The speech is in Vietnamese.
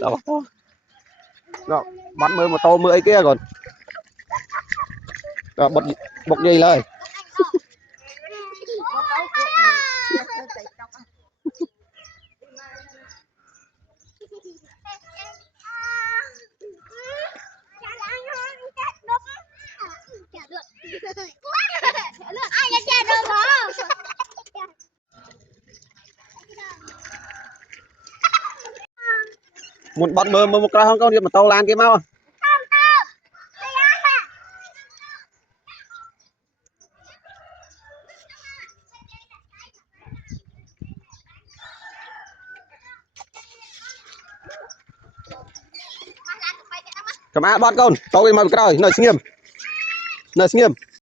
Đâu đó bắn mưa mà tô mưa ấy kia còn đó, bật gì lời muốn bắn mưa một cái không có đi mà tàu lan kia mau cầm á bắt con tàu đi mà cái rồi nơi sinh nghiêm